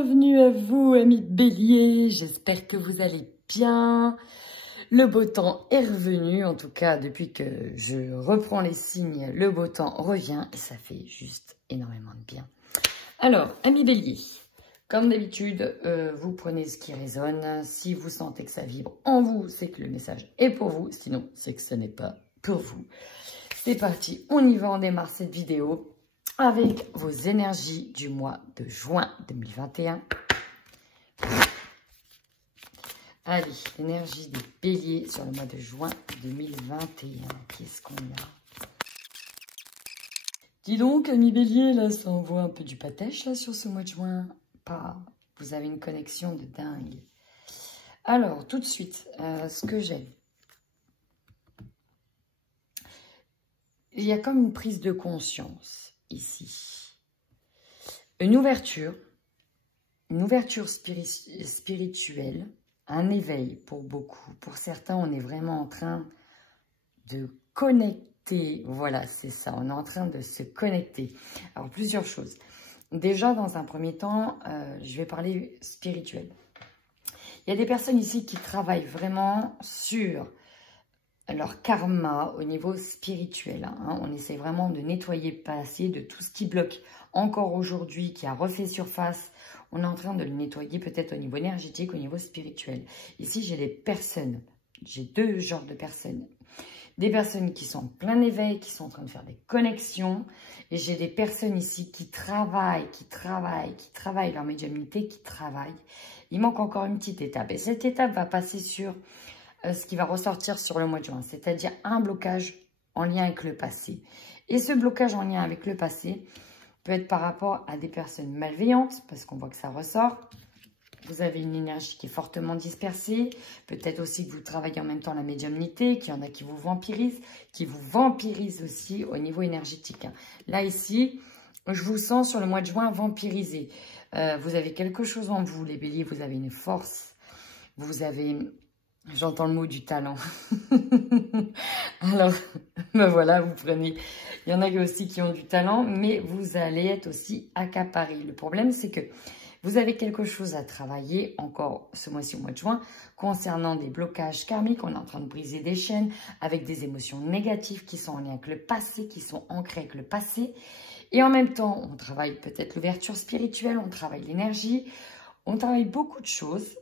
Bienvenue à vous, amis Bélier, j'espère que vous allez bien. Le beau temps est revenu, en tout cas depuis que je reprends les signes, le beau temps revient et ça fait juste énormément de bien. Alors, amis Bélier, comme d'habitude, vous prenez ce qui résonne. Si vous sentez que ça vibre en vous, c'est que le message est pour vous, sinon c'est que ce n'est pas pour vous. C'est parti, on y va, on démarre cette vidéo avec vos énergies du mois de juin 2021. Allez, l'énergie des béliers sur le mois de juin 2021. Qu'est-ce qu'on a? Dis donc, amis béliers, là, ça envoie un peu du pâtèche, là, sur ce mois de juin. Pas. Vous avez une connexion de dingue. Alors, tout de suite, ce que j'ai. Il y a comme une prise de conscience ici. Une ouverture spirituelle, un éveil pour beaucoup. Pour certains, on est vraiment en train de connecter. Voilà, c'est ça, on est en train de se connecter. Alors, plusieurs choses. Déjà, dans un premier temps, je vais parler spirituel. Il y a des personnes ici qui travaillent vraiment sur leur karma au niveau spirituel. Hein. On essaie vraiment de nettoyer le passé, de tout ce qui bloque encore aujourd'hui, qui a refait surface. On est en train de le nettoyer peut-être au niveau énergétique, au niveau spirituel. Ici, j'ai des personnes, j'ai deux genres de personnes. Des personnes qui sont en plein éveil, qui sont en train de faire des connexions. Et j'ai des personnes ici qui travaillent leur médiumnité, qui travaillent. Il manque encore une petite étape. Et cette étape va passer sur ce qui va ressortir sur le mois de juin, c'est-à-dire un blocage en lien avec le passé. Et ce blocage en lien avec le passé peut être par rapport à des personnes malveillantes, parce qu'on voit que ça ressort. Vous avez une énergie qui est fortement dispersée. Peut-être aussi que vous travaillez en même temps la médiumnité, qu'il y en a qui vous vampirisent aussi au niveau énergétique. Là, ici, je vous sens sur le mois de juin vampirisé. Vous avez quelque chose en vous, les béliers, vous avez une force. Vous avez... J'entends le mot du talent. Alors, ben voilà, vous prenez... Il y en a aussi qui ont du talent, mais vous allez être aussi accaparé. Le problème, c'est que vous avez quelque chose à travailler encore ce mois-ci, au mois de juin, concernant des blocages karmiques. On est en train de briser des chaînes avec des émotions négatives qui sont en lien avec le passé, qui sont ancrées avec le passé. Et en même temps, on travaille peut-être l'ouverture spirituelle, on travaille l'énergie, on travaille beaucoup de choses.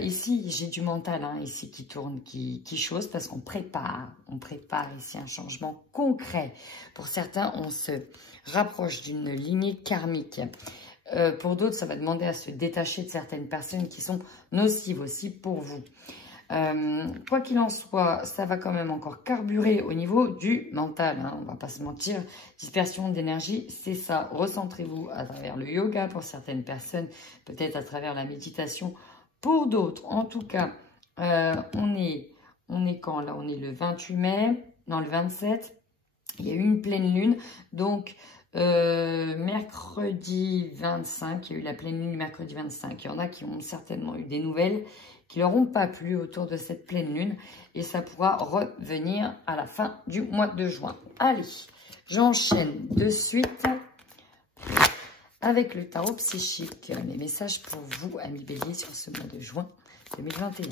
Ici, j'ai du mental ici qui tourne, qui chose, parce qu'on prépare ici un changement concret. Pour certains, on se rapproche d'une lignée karmique. Pour d'autres, ça va demander à se détacher de certaines personnes qui sont nocives aussi pour vous. Quoi qu'il en soit, ça va quand même encore carburer au niveau du mental. On ne va pas se mentir. Dispersion d'énergie, c'est ça. Recentrez-vous à travers le yoga pour certaines personnes, peut-être à travers la méditation pour d'autres. En tout cas, on est quand là? On est le 28 mai, non le 27. Il y a eu une pleine lune, donc mercredi 25, il y a eu la pleine lune mercredi 25. Il y en a qui ont certainement eu des nouvelles qui leur ont pas plu autour de cette pleine lune. Et ça pourra revenir à la fin du mois de juin. Allez, j'enchaîne de suite avec le tarot psychique. Les messages pour vous, amis béliers, sur ce mois de juin 2021.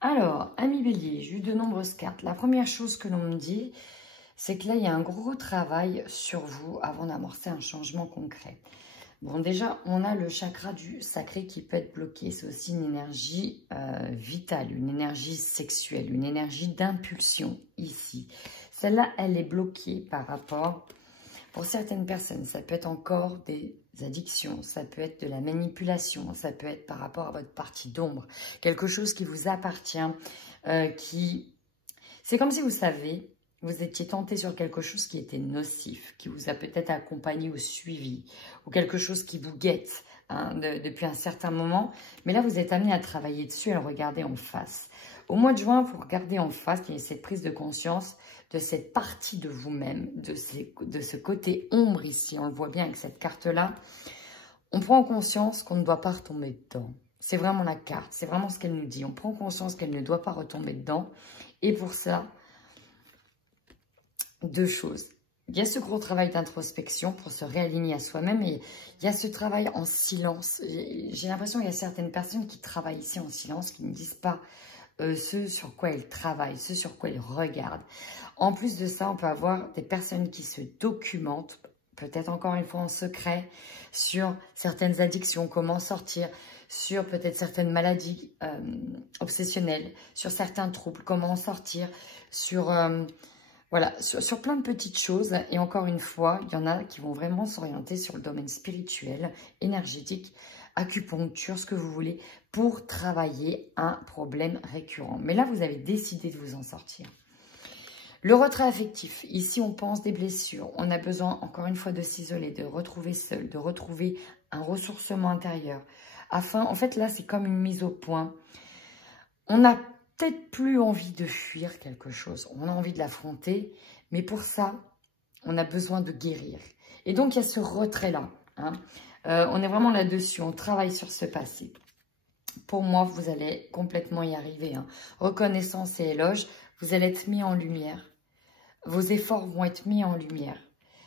Alors, amis béliers, j'ai eu de nombreuses cartes. La première chose que l'on me dit, c'est que là, il y a un gros travail sur vous avant d'amorcer un changement concret. Bon, déjà, on a le chakra du sacré qui peut être bloqué. C'est aussi une énergie vitale, une énergie sexuelle, une énergie d'impulsion ici. Celle-là, elle est bloquée par rapport... Pour certaines personnes, ça peut être encore des addictions, ça peut être de la manipulation, ça peut être par rapport à votre partie d'ombre. Quelque chose qui vous appartient, C'est comme si vous savez... Vous étiez tenté sur quelque chose qui était nocif, qui vous a peut-être accompagné ou suivi, ou quelque chose qui vous guette depuis un certain moment. Mais là, vous êtes amené à travailler dessus, à le regarder en face. Au mois de juin, vous regardez en face, il y a cette prise de conscience de cette partie de vous-même, de ce côté ombre ici. On le voit bien avec cette carte-là. On prend conscience qu'on ne doit pas retomber dedans. C'est vraiment la carte, c'est vraiment ce qu'elle nous dit. On prend conscience qu'elle ne doit pas retomber dedans. Et pour ça... Deux choses. il y a ce gros travail d'introspection pour se réaligner à soi-même et il y a ce travail en silence. J'ai l'impression qu'il y a certaines personnes qui travaillent ici en silence, qui ne disent pas ce sur quoi elles travaillent, ce sur quoi elles regardent. En plus de ça, on peut avoir des personnes qui se documentent, peut-être encore une fois en secret, sur certaines addictions, comment sortir, sur peut-être certaines maladies obsessionnelles, sur certains troubles, comment en sortir, sur... Voilà, sur plein de petites choses. Et encore une fois, il y en a qui vont vraiment s'orienter sur le domaine spirituel, énergétique, acupuncture, ce que vous voulez, pour travailler un problème récurrent. Mais là, vous avez décidé de vous en sortir. Le retrait affectif. Ici, on pense des blessures. On a besoin, encore une fois, de s'isoler, de retrouver seul, de retrouver un ressourcement intérieur. Afin, en fait, là, c'est comme une mise au point. On n'a peut-être plus envie de fuir quelque chose. On a envie de l'affronter. Mais pour ça, on a besoin de guérir. Et donc, il y a ce retrait-là. Hein. On est vraiment là-dessus. On travaille sur ce passé. Pour moi, vous allez complètement y arriver. Hein. Reconnaissance et éloge, vous allez être mis en lumière. Vos efforts vont être mis en lumière.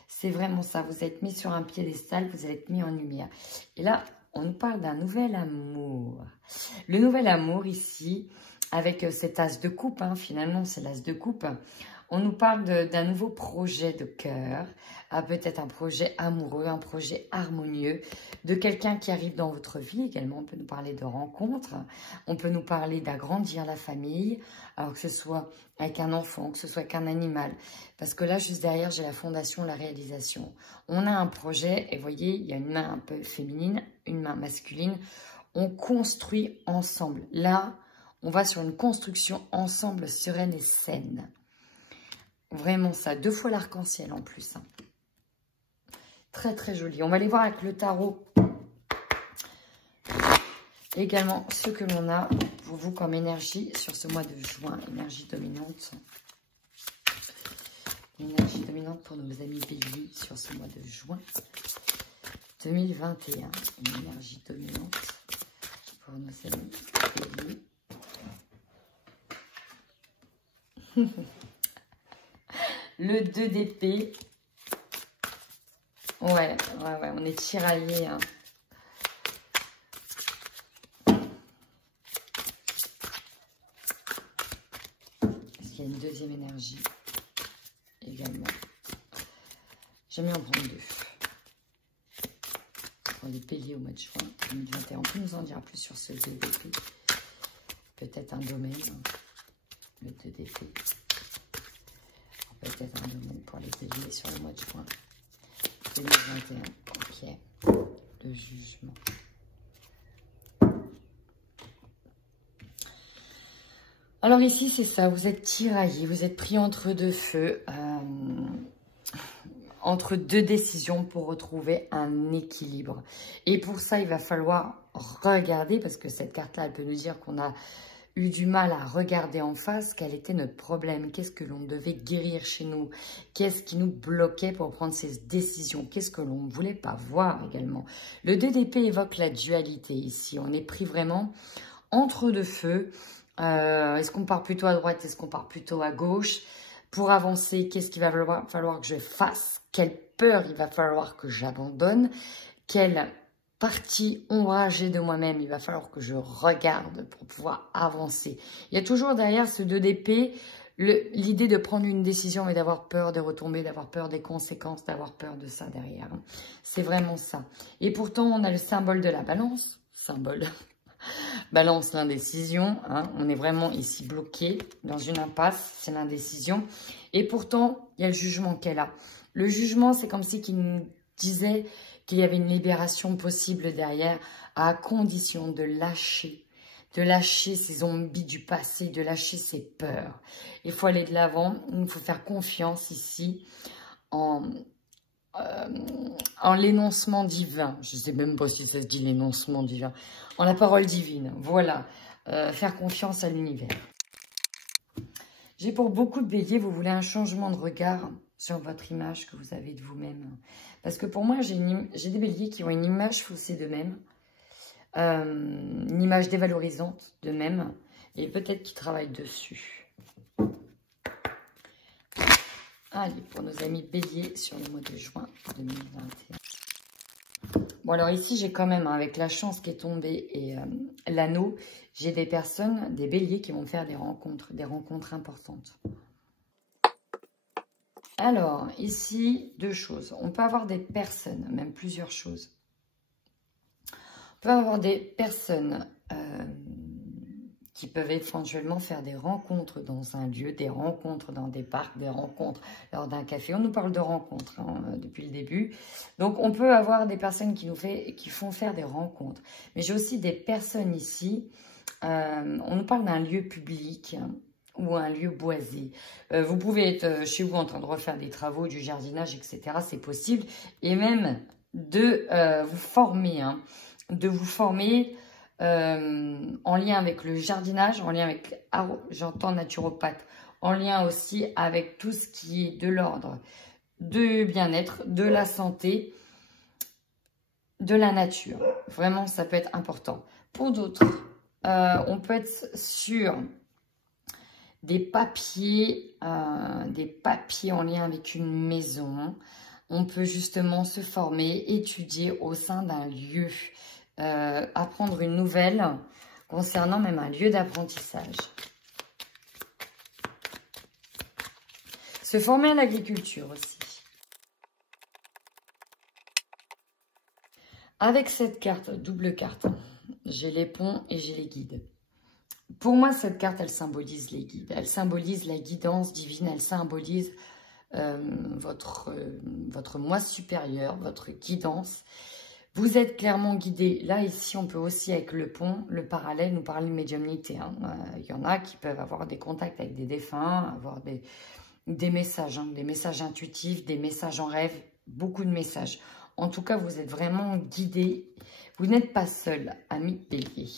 C'est vraiment ça. Vous êtes mis sur un piédestal, vous allez être mis en lumière. Et là, on nous parle d'un nouvel amour. Le nouvel amour ici, avec cet as de coupe, hein, finalement, c'est l'as de coupe. On nous parle d'un nouveau projet de cœur, peut-être un projet amoureux, un projet harmonieux, de quelqu'un qui arrive dans votre vie également. On peut nous parler de rencontres, on peut nous parler d'agrandir la famille, alors que ce soit avec un enfant, que ce soit qu'un animal. Parce que là, juste derrière, j'ai la fondation, la réalisation. On a un projet, et vous voyez, il y a une main un peu féminine, une main masculine. On construit ensemble. Là, on va sur une construction ensemble sereine et saine. Vraiment ça, 2 fois l'arc-en-ciel en plus. Hein. Très très joli. On va aller voir avec le tarot. Également ce que l'on a pour vous comme énergie sur ce mois de juin. Énergie dominante. Énergie dominante pour nos amis béliers sur ce mois de juin 2021. Une énergie dominante pour nos amis béliers. Le 2 d'épée. Ouais, on est tiraillé. Hein. Est-ce qu'il y a une deuxième énergie également? J'aime bien en prendre 2. Pour les béliers au mois de juin 2021. On peut nous en dire plus sur ce 2 d'épée. Peut-être un domaine. Le 2 d'épée. Peut-être un domaine pour les béliers sur le mois de juin 2021. Ok. Le jugement. Alors ici, c'est ça. Vous êtes tiraillé. Vous êtes pris entre 2 feux. Entre 2 décisions pour retrouver un équilibre. Et pour ça, il va falloir regarder, parce que cette carte-là, elle peut nous dire qu'on a eu du mal à regarder en face quel était notre problème, qu'est-ce que l'on devait guérir chez nous, qu'est-ce qui nous bloquait pour prendre ces décisions, qu'est-ce que l'on ne voulait pas voir également. Le 2 d'épée évoque la dualité ici, on est pris vraiment entre 2 feux. Est-ce qu'on part plutôt à droite, est-ce qu'on part plutôt à gauche? Pour avancer, qu'est-ce qu'il va falloir que je fasse? Quelle peur il va falloir que j'abandonne? Quelle partie ombragée de moi-même il va falloir que je regarde pour pouvoir avancer? Il y a toujours derrière ce 2 d'épée l'idée de prendre une décision mais d'avoir peur de retomber, d'avoir peur des conséquences, d'avoir peur de ça derrière. C'est vraiment ça. Et pourtant, on a le symbole de la balance. Symbole. Balance, l'indécision. Hein. On est vraiment ici bloqué dans une impasse. C'est l'indécision. Et pourtant, il y a le jugement qu'elle a. Le jugement, c'est comme si qu'il nous disait qu'il y avait une libération possible derrière, à condition de lâcher ces zombies du passé, de lâcher ses peurs. Il faut aller de l'avant, il faut faire confiance ici en l'énoncement divin. Je ne sais même pas si ça se dit l'énoncement divin. En la parole divine, voilà. Faire confiance à l'univers. J'ai pour beaucoup de béliers, vous voulez un changement de regard sur votre image que vous avez de vous-même. Parce que pour moi, j'ai des béliers qui ont une image faussée d'eux-mêmes, une image dévalorisante d'eux-mêmes, et peut-être qu'ils travaillent dessus. Allez, pour nos amis béliers sur le mois de juin 2021. Bon, alors ici, j'ai quand même, hein, avec la chance qui est tombée et l'anneau, j'ai des personnes, des béliers qui vont faire des rencontres importantes. Alors, ici, deux choses. On peut avoir des personnes, même plusieurs choses. On peut avoir des personnes qui peuvent éventuellement faire des rencontres dans un lieu, des rencontres dans des parcs, des rencontres lors d'un café. On nous parle de rencontres depuis le début. Donc, on peut avoir des personnes qui font faire des rencontres. Mais j'ai aussi des personnes ici, on nous parle d'un lieu public ou un lieu boisé. Vous pouvez être chez vous en train de refaire des travaux, du jardinage, etc. C'est possible. Et même de vous former, en lien avec le jardinage, en lien avec, j'entends naturopathe, en lien aussi avec tout ce qui est de l'ordre, du bien-être, de la santé, de la nature. Vraiment, ça peut être important. Pour d'autres, on peut être sur des papiers en lien avec une maison. On peut justement se former, étudier au sein d'un lieu. Apprendre une nouvelle concernant même un lieu d'apprentissage. Se former à l'agriculture aussi. Avec cette carte, double carte, j'ai les ponts et j'ai les guides. Pour moi, cette carte, elle symbolise les guides. Elle symbolise la guidance divine, elle symbolise votre moi supérieur, votre guidance. Vous êtes clairement guidé. Là, ici, on peut aussi, avec le pont, le parallèle, nous parler de médiumnité. Il y en a qui peuvent avoir des contacts avec des défunts, avoir des messages, des messages intuitifs, des messages en rêve, beaucoup de messages. En tout cas, vous êtes vraiment guidé. Vous n'êtes pas seul, ami bélier.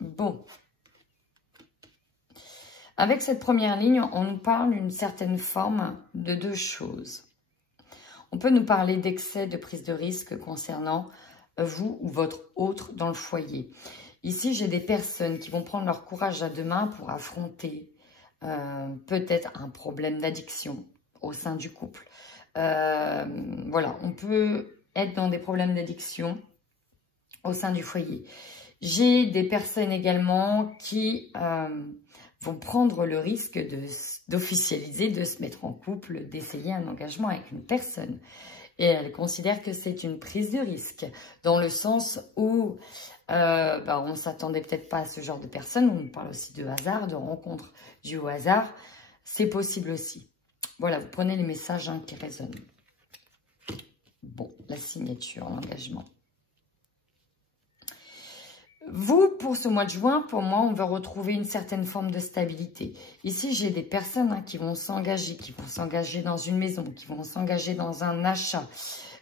Bon. Avec cette première ligne, on nous parle d'une certaine forme de deux choses. On peut nous parler d'excès de prise de risque concernant vous ou votre autre dans le foyer. Ici, j'ai des personnes qui vont prendre leur courage à deux mains pour affronter peut-être un problème d'addiction au sein du couple. Voilà, on peut être dans des problèmes d'addiction au sein du foyer. J'ai des personnes également qui vont prendre le risque d'officialiser, de se mettre en couple, d'essayer un engagement avec une personne. Et elles considèrent que c'est une prise de risque, dans le sens où on ne s'attendait peut-être pas à ce genre de personnes. On parle aussi de hasard, de rencontre due au hasard. C'est possible aussi. Voilà, vous prenez les messages qui résonnent. Bon, la signature, l'engagement. Vous, pour ce mois de juin, pour moi, on veut retrouver une certaine forme de stabilité. Ici, j'ai des personnes qui vont s'engager dans une maison, qui vont s'engager dans un achat.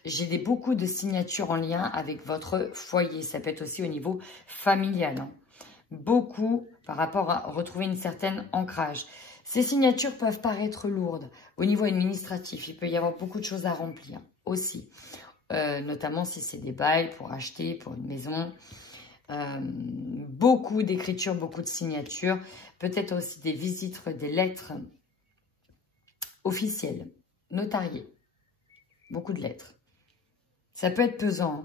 J'ai beaucoup de signatures en lien avec votre foyer. Ça peut être aussi au niveau familial. Beaucoup par rapport à retrouver une certaine ancrage. Ces signatures peuvent paraître lourdes. Au niveau administratif, il peut y avoir beaucoup de choses à remplir aussi. Notamment si c'est des bails pour acheter, pour une maison. Beaucoup d'écritures, beaucoup de signatures, peut-être aussi des visites, des lettres officielles, notariées, beaucoup de lettres. Ça peut être pesant,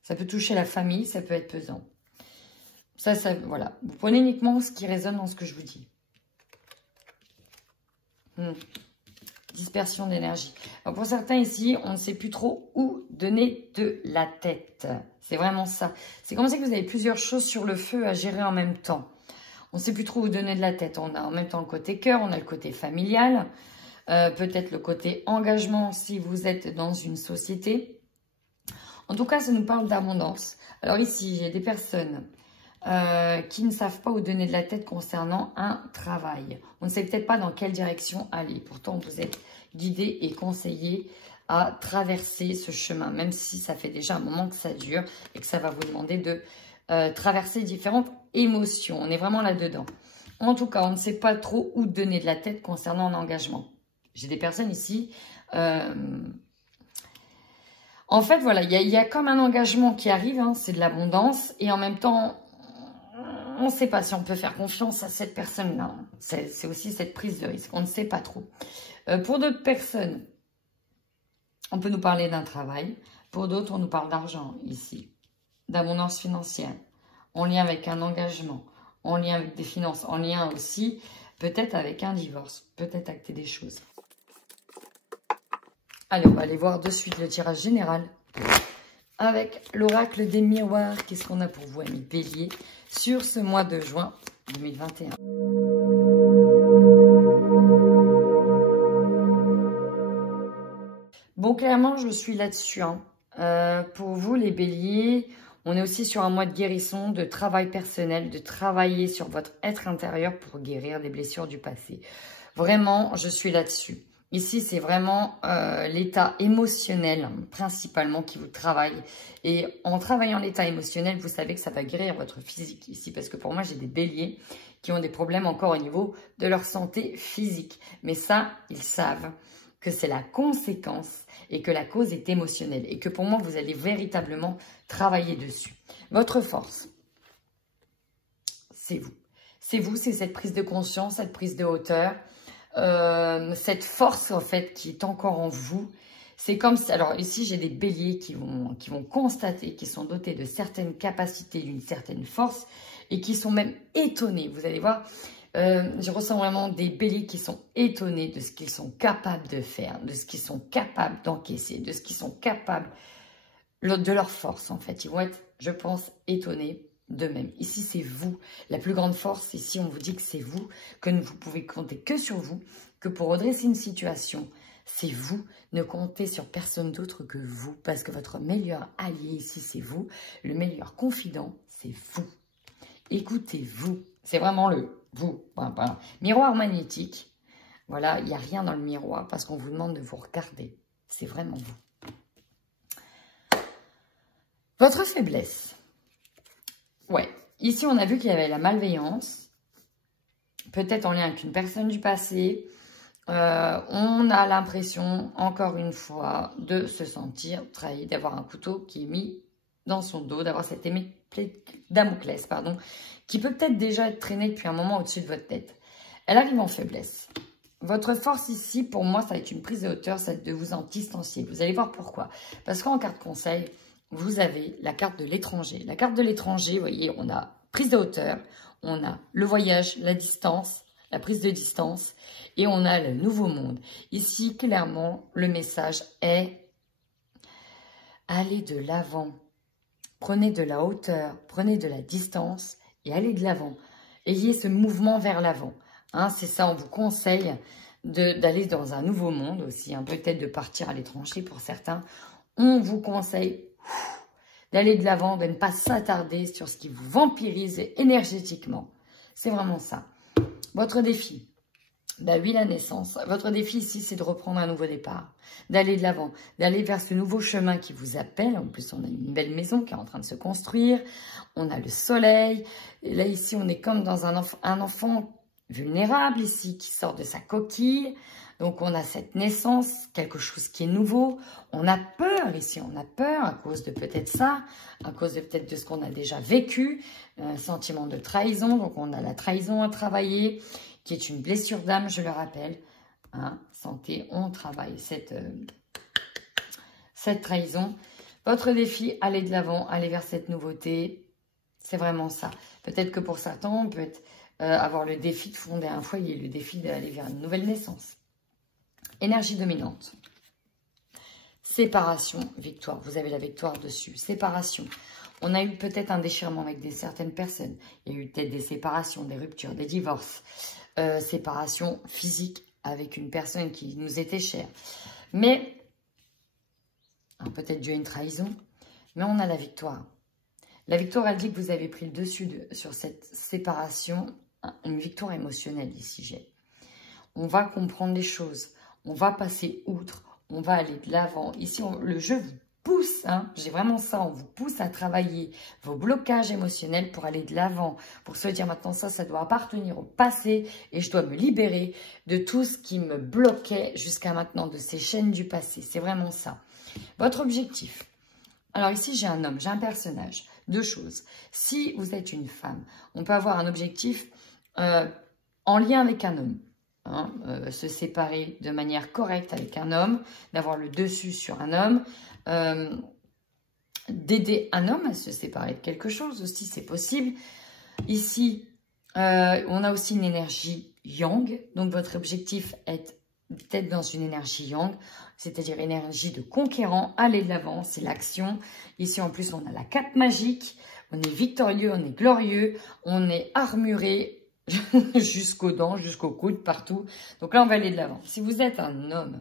ça peut toucher la famille, ça peut être pesant. Ça, voilà, vous prenez uniquement ce qui résonne dans ce que je vous dis. Dispersion d'énergie. Pour certains ici, on ne sait plus trop où donner de la tête. C'est vraiment ça. C'est comme si vous avez plusieurs choses sur le feu à gérer en même temps. On ne sait plus trop où donner de la tête. On a en même temps le côté cœur, on a le côté familial, peut-être le côté engagement si vous êtes dans une société. En tout cas, ça nous parle d'abondance. Alors ici, j'ai des personnes qui ne savent pas où donner de la tête concernant un travail. On ne sait peut-être pas dans quelle direction aller. Pourtant, vous êtes guidé et conseillé à traverser ce chemin, même si ça fait déjà un moment que ça dure et que ça va vous demander de traverser différentes émotions. On est vraiment là-dedans. En tout cas, on ne sait pas trop où donner de la tête concernant l'engagement. J'ai des personnes ici... En fait, voilà, il y a comme un engagement qui arrive, c'est de l'abondance et en même temps... on ne sait pas si on peut faire confiance à cette personne-là. C'est aussi cette prise de risque. On ne sait pas trop. Pour d'autres personnes, on peut nous parler d'un travail. Pour d'autres, on nous parle d'argent ici, d'abondance financière, en lien avec un engagement, en lien avec des finances, en lien aussi peut-être avec un divorce, peut-être acter des choses. Allez, on va aller voir de suite le tirage général avec l'oracle des miroirs. Qu'est-ce qu'on a pour vous, amis Bélier, sur ce mois de juin 2021? Bon, clairement, je suis là-dessus. Hein. Pour vous, les béliers, on est aussi sur un mois de guérison, de travail personnel, de travailler sur votre être intérieur pour guérir des blessures du passé. Vraiment, je suis là-dessus. Ici, c'est vraiment l'état émotionnel, principalement, qui vous travaille. Et en travaillant l'état émotionnel, vous savez que ça va guérir votre physique ici. Parce que pour moi, j'ai des béliers qui ont des problèmes encore au niveau de leur santé physique. Mais ça, ils savent que c'est la conséquence et que la cause est émotionnelle. Et que pour moi, vous allez véritablement travailler dessus. Votre force, c'est vous. C'est vous, c'est cette prise de conscience, cette prise de hauteur. Cette force en fait qui est encore en vous, c'est comme si, alors ici j'ai des béliers qui vont constater qu'ils sont dotés de certaines capacités, d'une certaine force et qui sont même étonnés. Vous allez voir, je ressens vraiment des béliers qui sont étonnés de ce qu'ils sont capables de faire, de ce qu'ils sont capables d'encaisser, de ce qu'ils sont capables de leur force en fait. Ils vont être, je pense, étonnés d'eux-mêmes. Ici, c'est vous. La plus grande force, ici, on vous dit que c'est vous, que vous pouvez compter que sur vous, que pour redresser une situation, c'est vous. Ne comptez sur personne d'autre que vous, parce que votre meilleur allié ici, c'est vous. Le meilleur confident, c'est vous. Écoutez-vous. C'est vraiment le vous. Voilà. Miroir magnétique. Voilà, il n'y a rien dans le miroir, parce qu'on vous demande de vous regarder. C'est vraiment vous. Votre faiblesse. Ouais, ici on a vu qu'il y avait la malveillance, peut-être en lien avec une personne du passé. On a l'impression, encore une fois, de se sentir trahi, d'avoir un couteau qui est mis dans son dos, d'avoir cette épée Damoclès, pardon, qui peut peut-être déjà être traînée depuis un moment au-dessus de votre tête. Elle arrive en faiblesse. Votre force ici, pour moi, ça va être une prise de hauteur, c'est de vous en distancier. Vous allez voir pourquoi. Parce qu'en carte conseil, vous avez la carte de l'étranger. La carte de l'étranger, vous voyez, on a prise de hauteur, on a le voyage, la distance, la prise de distance, et on a le nouveau monde. Ici, clairement, le message est allez de l'avant. Prenez de la hauteur, prenez de la distance et allez de l'avant. Ayez ce mouvement vers l'avant. Hein, c'est ça, on vous conseille d'aller dans un nouveau monde aussi, hein, peut-être de partir à l'étranger pour certains. On vous conseille d'aller de l'avant, de ne pas s'attarder sur ce qui vous vampirise énergétiquement. C'est vraiment ça. Votre défi, bah oui, la naissance. Votre défi ici, c'est de reprendre un nouveau départ, d'aller de l'avant, d'aller vers ce nouveau chemin qui vous appelle. En plus, on a une belle maison qui est en train de se construire. On a le soleil. Et là, ici, on est comme dans un enfant vulnérable ici, qui sort de sa coquille. Donc, on a cette naissance, quelque chose qui est nouveau. On a peur ici, on a peur à cause de peut-être ça, à cause de peut-être de ce qu'on a déjà vécu, un sentiment de trahison. Donc, on a la trahison à travailler, qui est une blessure d'âme, je le rappelle. Hein, santé, on travaille cette trahison. Votre défi, aller de l'avant, aller vers cette nouveauté, c'est vraiment ça. Peut-être que pour certains, on peut avoir le défi de fonder un foyer, le défi d'aller vers une nouvelle naissance. Énergie dominante. Séparation, victoire. Vous avez la victoire dessus. Séparation. On a eu peut-être un déchirement avec certaines personnes. Il y a eu peut-être des séparations, des ruptures, des divorces. Séparation physique avec une personne qui nous était chère. Mais, peut-être dû à une trahison, mais on a la victoire. La victoire, elle dit que vous avez pris le dessus sur cette séparation. Une victoire émotionnelle ici, j'ai. On va comprendre les choses. On va passer outre, on va aller de l'avant. Ici, le jeu vous pousse, hein, j'ai vraiment ça, on vous pousse à travailler vos blocages émotionnels pour aller de l'avant, pour se dire maintenant ça doit appartenir au passé et je dois me libérer de tout ce qui me bloquait jusqu'à maintenant, de ces chaînes du passé. C'est vraiment ça. Votre objectif. Alors ici, j'ai un homme, j'ai un personnage Deux choses. Si vous êtes une femme, on peut avoir un objectif en lien avec un homme. Hein, se séparer de manière correcte avec un homme, d'avoir le dessus sur un homme, d'aider un homme à se séparer de quelque chose aussi, c'est possible. Ici, on a aussi une énergie yang, donc votre objectif est d'être dans une énergie yang, c'est-à-dire énergie de conquérant, aller de l'avant, c'est l'action. Ici, en plus, on a la cape magique, on est victorieux, on est glorieux, on est armuré jusqu'aux dents, jusqu'au coude, partout. Donc là, on va aller de l'avant. Si vous êtes un homme,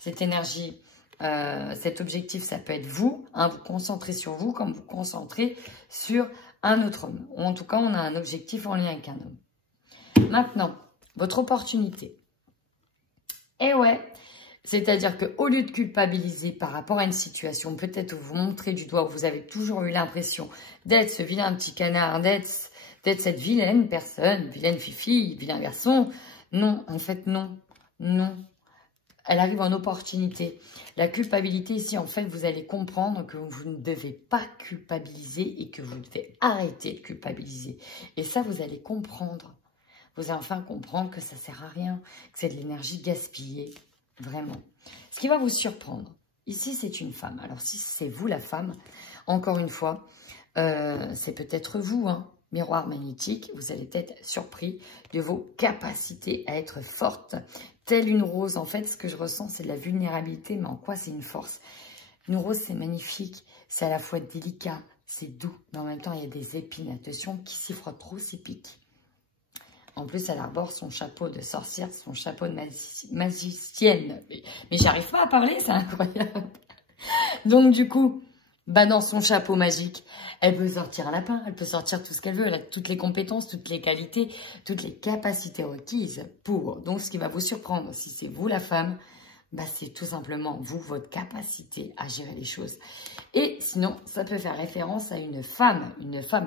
cette énergie, cet objectif, ça peut être vous, hein, vous concentrez sur vous comme vous concentrez sur un autre homme. Ou en tout cas, on a un objectif en lien avec un homme. Maintenant, votre opportunité. Eh ouais, c'est-à-dire qu'au lieu de culpabiliser par rapport à une situation, peut-être où vous montrez du doigt, où vous avez toujours eu l'impression d'être ce vilain petit canard, d'être cette vilaine personne, vilaine fifi, vilain garçon. Non, en fait, non. Non. Elle arrive en opportunité. La culpabilité ici, en fait, vous allez comprendre que vous ne devez pas culpabiliser et que vous devez arrêter de culpabiliser. Et ça, vous allez comprendre. Vous allez enfin comprendre que ça ne sert à rien, que c'est de l'énergie gaspillée. Vraiment. Ce qui va vous surprendre, ici, c'est une femme. Alors, si c'est vous, la femme, encore une fois, c'est peut-être vous, hein. Miroir magnétique, vous allez être surpris de vos capacités à être forte. Telle une rose, en fait, ce que je ressens, c'est de la vulnérabilité, mais en quoi c'est une force? Une rose, c'est magnifique, c'est à la fois délicat, c'est doux, mais en même temps, il y a des épines. Attention, qui s'y frotte trop, s'y pique. En plus, elle arbore son chapeau de sorcière, son chapeau de magicienne. Mais j'arrive pas à parler, c'est incroyable. Donc, du coup, bah dans son chapeau magique, elle peut sortir un lapin, elle peut sortir tout ce qu'elle veut, elle a toutes les compétences, toutes les qualités, toutes les capacités requises pour. Donc, ce qui va vous surprendre, si c'est vous la femme, bah c'est tout simplement vous, votre capacité à gérer les choses. Et sinon, ça peut faire référence à une femme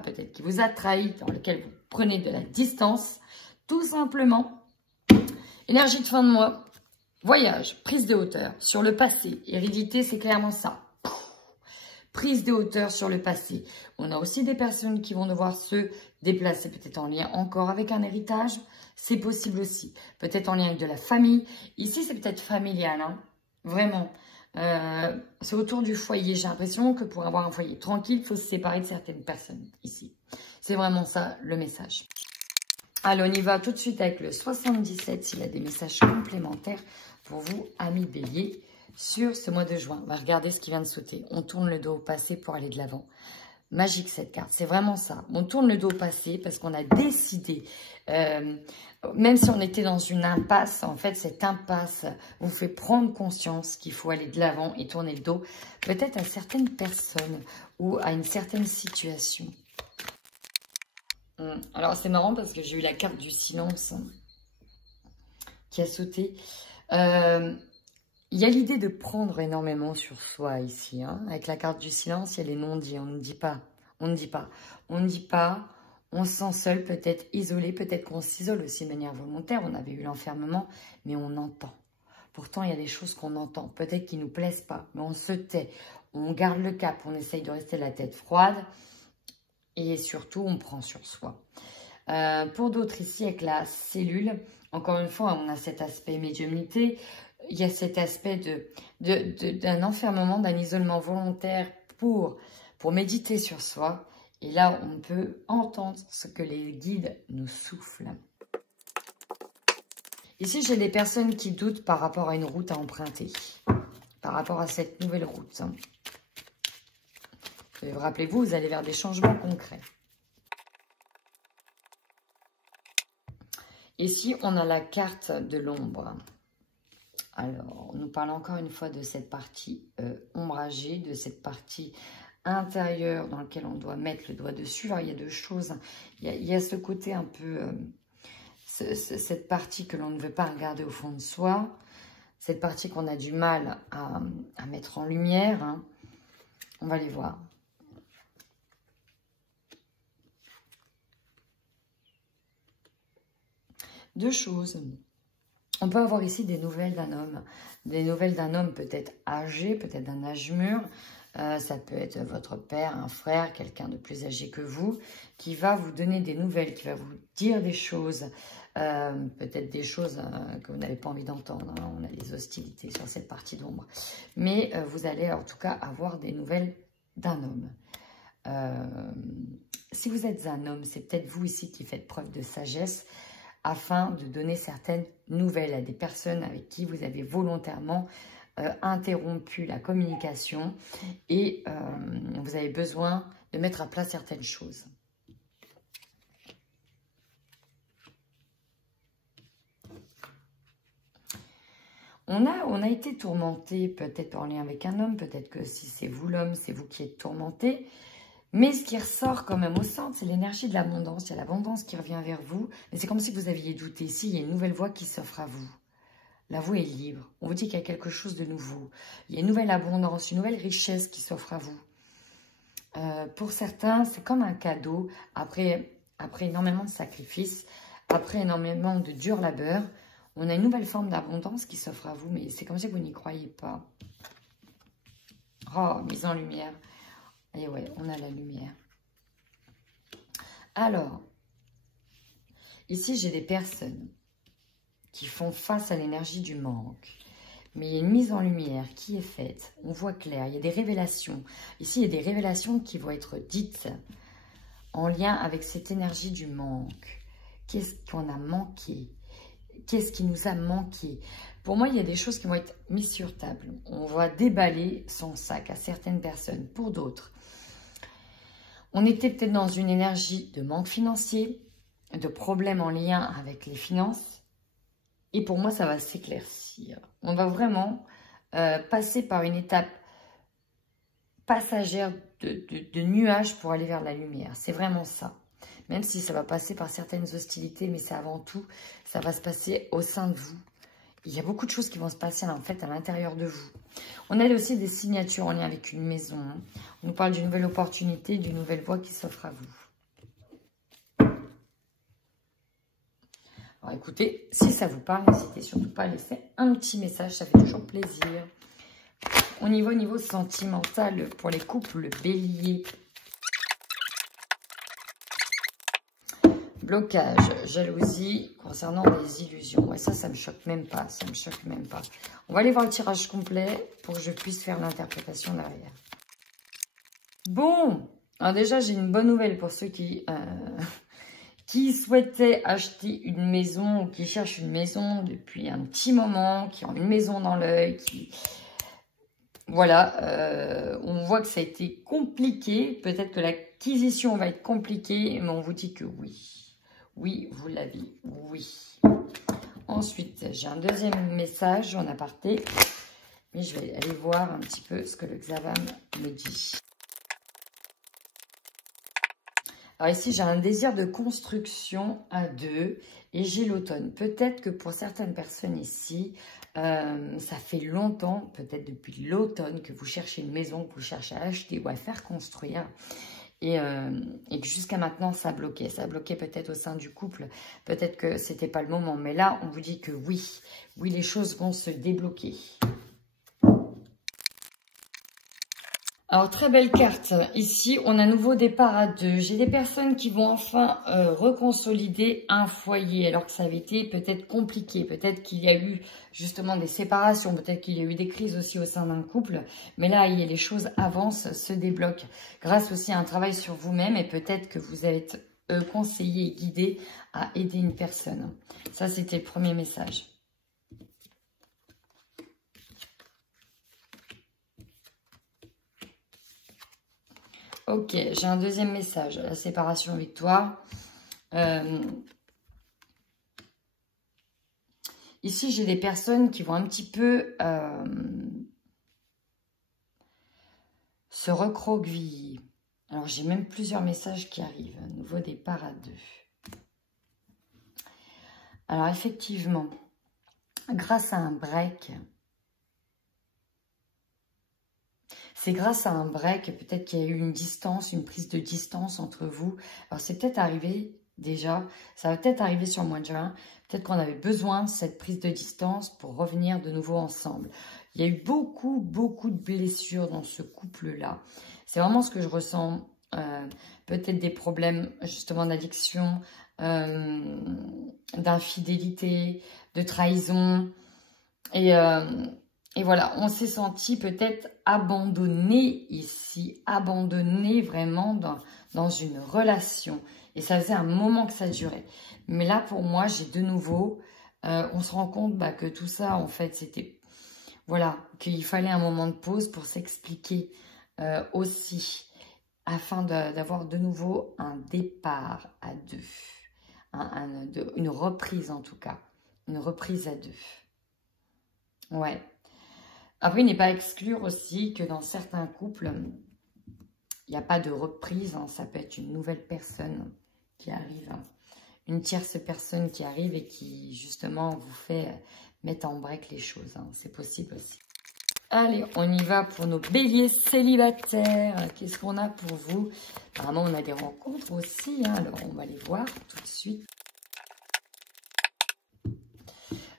peut-être qui vous a trahi, dans laquelle vous prenez de la distance, tout simplement. Énergie de fin de mois, voyage, prise de hauteur sur le passé, hérédité, c'est clairement ça. Prise de hauteur sur le passé. On a aussi des personnes qui vont devoir se déplacer, peut-être en lien encore avec un héritage. C'est possible aussi. Peut-être en lien avec de la famille. Ici, c'est peut-être familial, hein. Vraiment. C'est autour du foyer. J'ai l'impression que pour avoir un foyer tranquille, il faut se séparer de certaines personnes ici. C'est vraiment ça, le message. Allez, on y va tout de suite avec le 77, s'il y a des messages complémentaires pour vous, amis béliers. Sur ce mois de juin, on va regarder ce qui vient de sauter. On tourne le dos au passé pour aller de l'avant. Magique cette carte, c'est vraiment ça. On tourne le dos au passé parce qu'on a décidé, même si on était dans une impasse, en fait cette impasse vous fait prendre conscience qu'il faut aller de l'avant et tourner le dos peut-être à certaines personnes ou à une certaine situation. Alors c'est marrant parce que j'ai eu la carte du silence qui a sauté. Il y a l'idée de prendre énormément sur soi ici. Hein. Avec la carte du silence, il y a les non-dits. On ne dit pas. On ne dit pas. On ne dit pas. On se sent seul, peut-être isolé. Peut-être qu'on s'isole aussi de manière volontaire. On avait eu l'enfermement, mais on entend. Pourtant, il y a des choses qu'on entend. Peut-être qui ne nous plaisent pas, mais on se tait. On garde le cap. On essaye de rester la tête froide. Et surtout, on prend sur soi. Pour d'autres ici, avec la cellule, encore une fois, on a cet aspect médiumnité. Il y a cet aspect d'un enfermement, d'un isolement volontaire pour méditer sur soi. Et là, on peut entendre ce que les guides nous soufflent. Ici, j'ai des personnes qui doutent par rapport à une route à emprunter. Par rapport à cette nouvelle route. Rappelez-vous, vous allez vers des changements concrets. Ici, on a la carte de l'ombre. Alors, on nous parle encore une fois de cette partie ombragée, de cette partie intérieure dans laquelle on doit mettre le doigt dessus. Alors, il y a deux choses. Il y a ce côté un peu, cette partie que l'on ne veut pas regarder au fond de soi, cette partie qu'on a du mal à mettre en lumière. Hein. On va les voir. Deux choses. On peut avoir ici des nouvelles d'un homme peut-être âgé, peut-être d'un âge mûr, Ça peut être votre père, un frère, quelqu'un de plus âgé que vous, qui va vous donner des nouvelles, qui va vous dire des choses, peut-être des choses que vous n'avez pas envie d'entendre. Hein. On a des hostilités sur cette partie d'ombre. Mais vous allez en tout cas avoir des nouvelles d'un homme. Si vous êtes un homme, c'est peut-être vous ici qui faites preuve de sagesse afin de donner certaines nouvelles à des personnes avec qui vous avez volontairement interrompu la communication et vous avez besoin de mettre à plat certaines choses. On a été tourmenté, peut-être en lien avec un homme, peut-être que si c'est vous l'homme, c'est vous qui êtes tourmenté. Mais ce qui ressort quand même au centre, c'est l'énergie de l'abondance. Il y a l'abondance qui revient vers vous, mais c'est comme si vous aviez douté. Ici, il y a une nouvelle voie qui s'offre à vous. La voie est libre. On vous dit qu'il y a quelque chose de nouveau. Il y a une nouvelle abondance, une nouvelle richesse qui s'offre à vous. Pour certains, c'est comme un cadeau après énormément de sacrifices, après énormément de dur labeur. On a une nouvelle forme d'abondance qui s'offre à vous, mais c'est comme si vous n'y croyez pas. Oh, mise en lumière. Et ouais, on a la lumière. Alors, ici, j'ai des personnes qui font face à l'énergie du manque. Mais il y a une mise en lumière qui est faite. On voit clair, il y a des révélations. Ici, il y a des révélations qui vont être dites en lien avec cette énergie du manque. Qu'est-ce qu'on a manqué? Qu'est-ce qui nous a manqué? Pour moi, il y a des choses qui vont être mises sur table. On va déballer son sac à certaines personnes. Pour d'autres, on était peut-être dans une énergie de manque financier, de problèmes en lien avec les finances. Et pour moi, ça va s'éclaircir. On va vraiment passer par une étape passagère de nuages pour aller vers la lumière. C'est vraiment ça. Même si ça va passer par certaines hostilités, mais c'est avant tout, ça va se passer au sein de vous. Il y a beaucoup de choses qui vont se passer en fait à l'intérieur de vous. On a aussi des signatures en lien avec une maison. On nous parle d'une nouvelle opportunité, d'une nouvelle voie qui s'offre à vous. Alors écoutez, si ça vous parle, n'hésitez surtout pas à laisser un petit message, ça fait toujours plaisir. Au niveau sentimental, pour les couples bélier, blocage, jalousie concernant les illusions. Ouais, ça me choque même pas. Ça me choque même pas. On va aller voir le tirage complet pour que je puisse faire l'interprétation derrière. Bon, alors déjà, j'ai une bonne nouvelle pour ceux qui souhaitaient acheter une maison ou qui cherchent une maison depuis un petit moment, qui ont une maison dans l'œil, qui... Voilà, on voit que ça a été compliqué. Peut-être que l'acquisition va être compliquée, mais on vous dit que oui. Oui, vous l'avez, oui. Ensuite, j'ai un deuxième message en aparté. Mais je vais aller voir un petit peu ce que le Xavam me dit. Alors ici, j'ai un désir de construction à deux et j'ai l'automne. Peut-être que pour certaines personnes ici, ça fait longtemps, peut-être depuis l'automne, que vous cherchez une maison, que vous cherchez à acheter ou à faire construire. Et que jusqu'à maintenant, ça bloquait. Ça bloquait peut-être au sein du couple. Peut-être que ce n'était pas le moment. Mais là, on vous dit que oui. Oui, les choses vont se débloquer. Alors, très belle carte. Ici, on a un nouveau départ à deux. J'ai des personnes qui vont enfin reconsolider un foyer, alors que ça avait été peut-être compliqué. Peut-être qu'il y a eu justement des séparations, peut-être qu'il y a eu des crises aussi au sein d'un couple. Mais là, les choses avancent, se débloquent, grâce aussi à un travail sur vous-même. Et peut-être que vous êtes conseillé et guidé à aider une personne. Ça, c'était le premier message. Ok, j'ai un deuxième message. La séparation victoire. Ici, j'ai des personnes qui vont un petit peu se recroqueviller. Alors, j'ai même plusieurs messages qui arrivent. Un nouveau départ à deux. Alors, effectivement, grâce à un break... C'est grâce à un break, peut-être qu'il y a eu une distance, une prise de distance entre vous. Alors, c'est peut-être arrivé déjà, ça va peut-être arriver sur le mois de juin. Peut-être qu'on avait besoin de cette prise de distance pour revenir de nouveau ensemble. Il y a eu beaucoup de blessures dans ce couple-là. C'est vraiment ce que je ressens. Peut-être des problèmes justement d'addiction, d'infidélité, de trahison. Et voilà, on s'est senti peut-être abandonné ici, abandonné vraiment dans une relation. Et ça faisait un moment que ça durait. Mais là, pour moi, j'ai de nouveau, on se rend compte que tout ça, en fait, c'était, voilà, qu'il fallait un moment de pause pour s'expliquer aussi, afin d'avoir de nouveau un départ à deux. Une reprise en tout cas, une reprise à deux. Ouais. Après, il n'est pas à exclure aussi que dans certains couples, il n'y a pas de reprise. Hein. Ça peut être une nouvelle personne qui arrive, hein. Une tierce personne qui arrive et qui, justement, vous fait mettre en break les choses. Hein. C'est possible aussi. Allez, on y va pour nos béliers célibataires. Qu'est-ce qu'on a pour vous? Apparemment, on a des rencontres aussi. Hein. Alors, on va les voir tout de suite.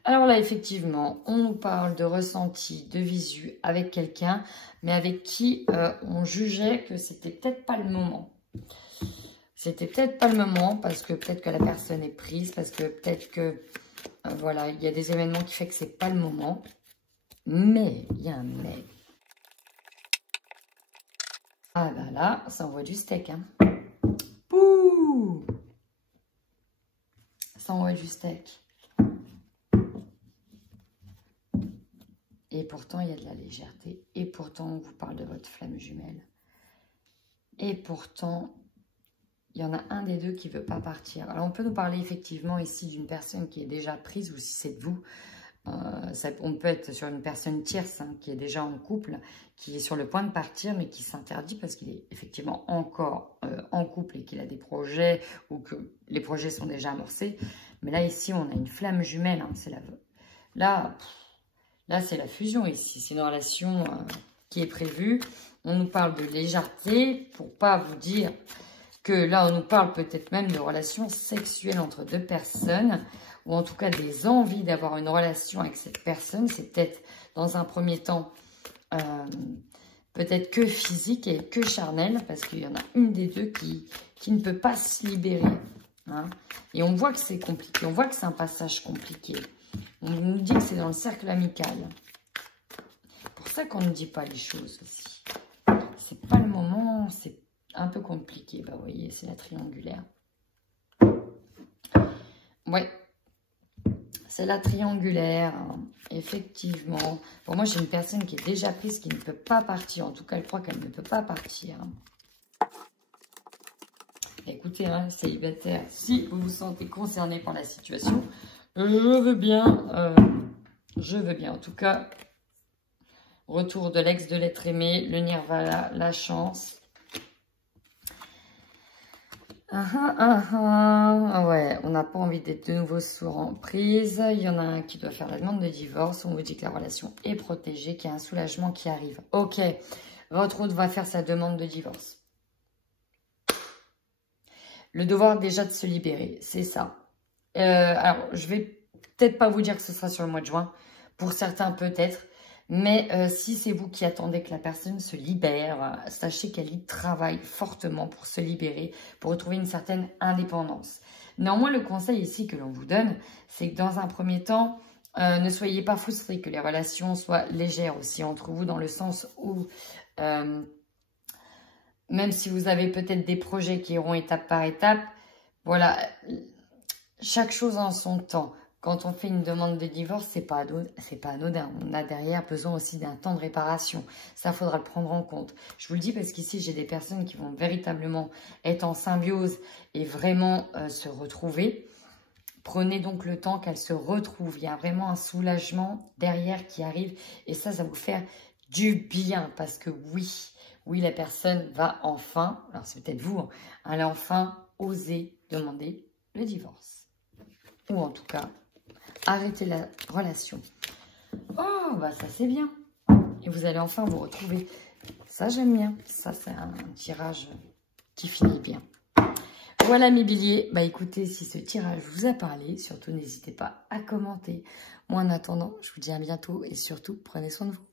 Alors là, effectivement, on nous parle de ressenti, de visu avec quelqu'un, mais avec qui on jugeait que c'était peut-être pas le moment. C'était peut-être pas le moment parce que peut-être que la personne est prise, parce que peut-être que, voilà, il y a des événements qui font que c'est pas le moment. Mais, il y a un mais. Ah bah là, ça envoie du steak, hein. Pouh! Ça envoie du steak. Et pourtant, il y a de la légèreté. Et pourtant, on vous parle de votre flamme jumelle. Et pourtant, il y en a un des deux qui ne veut pas partir. Alors, on peut nous parler effectivement ici d'une personne qui est déjà prise, ou si c'est de vous. On peut être sur une personne tierce, hein, qui est déjà en couple, qui est sur le point de partir, mais qui s'interdit parce qu'il est effectivement encore en couple et qu'il a des projets, ou que les projets sont déjà amorcés. Mais là, ici, on a une flamme jumelle. Hein, Là, c'est la fusion ici. C'est une relation qui est prévue. On nous parle de légèreté pour pas vous dire que là, on nous parle peut-être même de relations sexuelles entre deux personnes, ou en tout cas des envies d'avoir une relation avec cette personne. C'est peut-être dans un premier temps peut-être que physique et que charnel, parce qu'il y en a une des deux qui ne peut pas se libérer. Hein. Et on voit que c'est compliqué. On voit que c'est un passage compliqué. On nous dit que c'est dans le cercle amical. C'est pour ça qu'on ne dit pas les choses aussi. C'est pas le moment, c'est un peu compliqué. Bah, vous voyez, c'est la triangulaire. Ouais, c'est la triangulaire, hein. Effectivement. Pour moi, j'ai une personne qui est déjà prise, qui ne peut pas partir. En tout cas, elle croit qu'elle ne peut pas partir. Écoutez, hein, célibataire, si vous vous sentez concerné par la situation, je veux bien. En tout cas, retour de l'ex de l'être aimé, le nirvana, la chance. Ouais, on n'a pas envie d'être de nouveau sous emprise. Il y en a un qui doit faire la demande de divorce. On vous dit que la relation est protégée, qu'il y a un soulagement qui arrive. Ok, votre autre va faire sa demande de divorce. Le devoir déjà de se libérer, c'est ça. Alors, je vais peut-être pas vous dire que ce sera sur le mois de juin. Pour certains, peut-être. Mais si c'est vous qui attendez que la personne se libère, sachez qu'elle y travaille fortement pour se libérer, pour retrouver une certaine indépendance. Néanmoins, le conseil ici que l'on vous donne, c'est que dans un premier temps, ne soyez pas frustrés, que les relations soient légères aussi entre vous, dans le sens où, même si vous avez peut-être des projets qui iront étape par étape, voilà, chaque chose en son temps. Quand on fait une demande de divorce, c'est pas anodin. On a derrière besoin aussi d'un temps de réparation. Ça, faudra le prendre en compte. Je vous le dis parce qu'ici, j'ai des personnes qui vont véritablement être en symbiose et vraiment se retrouver. Prenez donc le temps qu'elles se retrouvent. Il y a vraiment un soulagement derrière qui arrive. Et ça va vous faire du bien. Parce que oui, la personne va enfin, alors c'est peut-être vous, hein, elle a enfin osé demander le divorce. Ou en tout cas, arrêter la relation. Oh, bah ça c'est bien. Et vous allez enfin vous retrouver. Ça j'aime bien. Ça c'est un tirage qui finit bien. Voilà mes béliers. Bah écoutez, si ce tirage vous a parlé, surtout n'hésitez pas à commenter. Moi en attendant, je vous dis à bientôt et surtout prenez soin de vous.